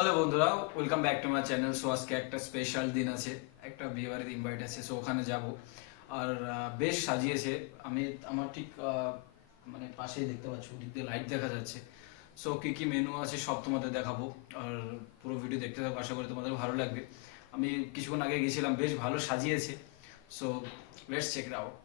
Hello বন্ধুরা welcome back to my channel so আজকে একটা স্পেশাল দিন আছে, একটা বিয়ে বাড়িতে ইনভাইট আছে সো ওখানে যাব। আর বেশ সাজিয়েছে। আমি আমার ঠিক মানে পাশেই দেখতে পাচ্ছি, ওদিক দিয়ে লাইট দেখা যাচ্ছে। সো কী কী মেনু আছে সব তোমাদের দেখাবো। আর পুরো ভিডিও দেখতে থাকো, আশা করি তোমাদের ভালো লাগবে। আমি কিছুক্ষণ আগে গেছিলাম, বেশ ভালো সাজিয়েছে। So let's check out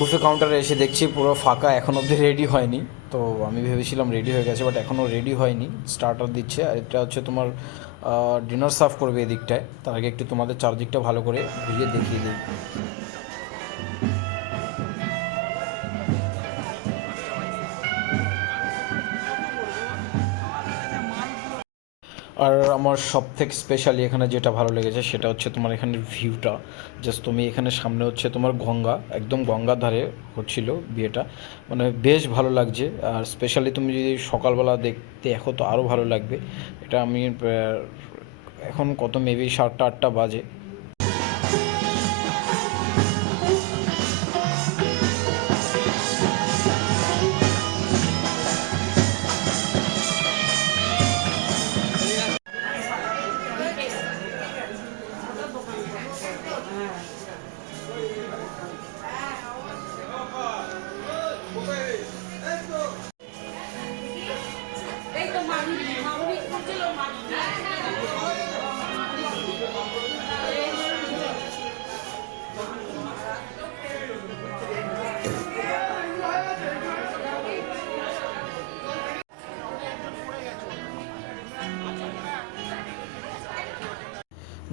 buffet কাউন্টারে এসে দেখছি পুরো ফাঁকা, এখন অবধি রেডি হয়নি। তো আমি ভেবেছিলাম রেডি হয়ে গেছে বাট এখনও রেডি হয়নি। স্টার্টার দিচ্ছে, আর এটা হচ্ছে তোমার ডিনার সার্ভ করবে এদিকটায়। তার আগে একটু তোমাদের চারদিকটা ভালো করে ঘুরিয়ে দেখিয়ে দিই। আর আমার সব থেকে স্পেশালি এখানে যেটা ভালো লেগেছে সেটা হচ্ছে তোমার এখানে ভিউটা জাস্ট তুমি এখানে সামনে হচ্ছে তোমার গঙ্গা, একদম গঙ্গার ধারে হচ্ছিল বিয়েটা। মানে বেশ ভালো লাগছে। আর স্পেশালি তুমি যদি সকালবেলা দেখতে এখন তো আরও ভালো লাগবে। এটা আমি এখন কত মেবি সাতটা, আটটা বাজে।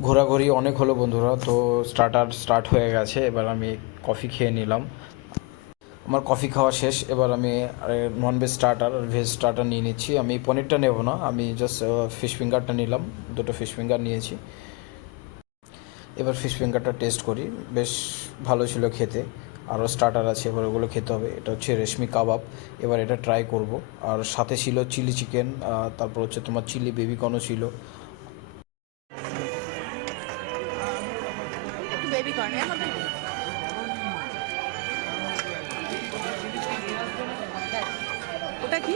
ঘোরাঘুরি অনেক হলো বন্ধুরা, তো স্টার্টার স্টার্ট হয়ে গেছে, এবার আমি কফি খেয়ে নিলাম। আমার কফি খাওয়া শেষ, এবার আমি নন ভেজ স্টার্টার আর ভেজ স্টার্টার নিয়ে নিচ্ছি। আমি পনিরটা নেব না, আমি জাস্ট ফিশ ফিঙ্গারটা নিলাম, দুটো ফিশ ফিঙ্গার নিয়েছি। এবার ফিশ ফিঙ্গারটা টেস্ট করি, বেশ ভালো ছিল খেতে। আরও স্টার্টার আছে, এবার ওগুলো খেতে হবে। এটা হচ্ছে রেশমি কাবাব, এবার এটা ট্রাই করব। আর সাথে ছিল চিলি চিকেন তারপর হচ্ছে তোমার চিলি বেবি কর্নও ছিল। বেবি কর্ন আমাদের ওটা কি?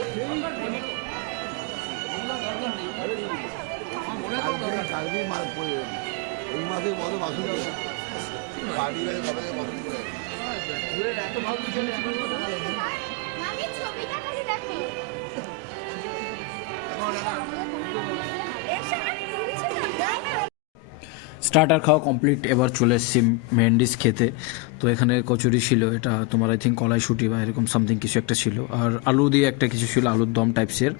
ছবিটা খালি দেখো। এর না স্টার্টার খাওয়া কমপ্লিট এবার চলে এসেছি মেন ডিশ খেতে। তো এখানে কচুরি ছিল, এটা তোমার আই থিঙ্ক কলাইশুটি বা এরকম সামথিং কিছু একটা ছিল। আর আলু দিয়ে একটা কিছু ছিল, আলুর দম টাইপসের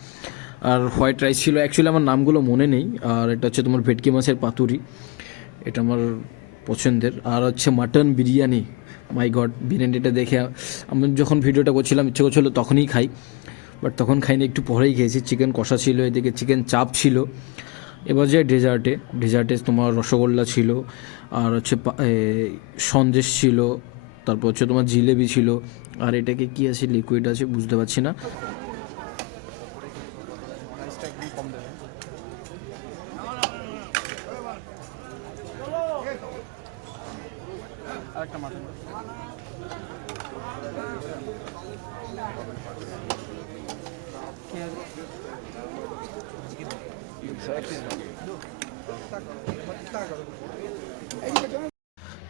আর হোয়াইট রাইস ছিল অ্যাকচুয়ালি আমার নামগুলো মনে নেই। আর এটা হচ্ছে তোমার ভেটকি মাছের পাতুরি, এটা আমার পছন্দের। আর হচ্ছে মাটন বিরিয়ানি মাই গড বিরিয়ানিটা দেখে আমি যখন ভিডিওটা করছিলাম, ইচ্ছে করছিল তখনই খাই। বাট তখন খাইনি, একটু পরেই খেয়েছি। চিকেন কষা ছিল, এদিকে চিকেন চাপ ছিল। এবার যে ডেজার্টে ডেজার্টে তোমার রসগোল্লা ছিল, আর হচ্ছে সন্দেশ ছিল, তারপর হচ্ছে তোমার জিলেবি ছিল, আর এটাকে কি আছে লিকুইড আছে বুঝতে পারছি না।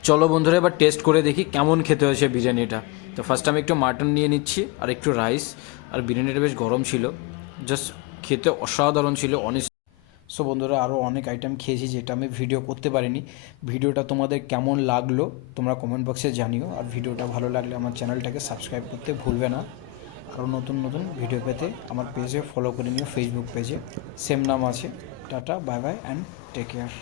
চলো বন্ধুরা, এবার টেস্ট করে দেখি কেমন খেতে হয়েছে বিরিয়ানিটা। তো ফার্স্ট আমি একটু মাটন নিয়ে নিচ্ছি আর একটু রাইস আর বিরিয়ানিটা বেশ গরম ছিল। জাস্ট খেতে অসাধারণ ছিল অনেক সো বন্ধুরা আরও অনেক আইটেম খেয়েছি যেটা আমি ভিডিও করতে পারিনি। ভিডিওটা তোমাদের কেমন লাগল তোমরা কমেন্ট বক্সে জানিও। আর ভিডিওটা ভালো লাগলে আমার চ্যানেলটাকে সাবস্ক্রাইব করতে ভুলবে না। আরও নতুন নতুন ভিডিও পেতে আমার পেজে ফলো করে নিও ফেসবুক পেজে সেম নাম আছে। Tata bye bye and take care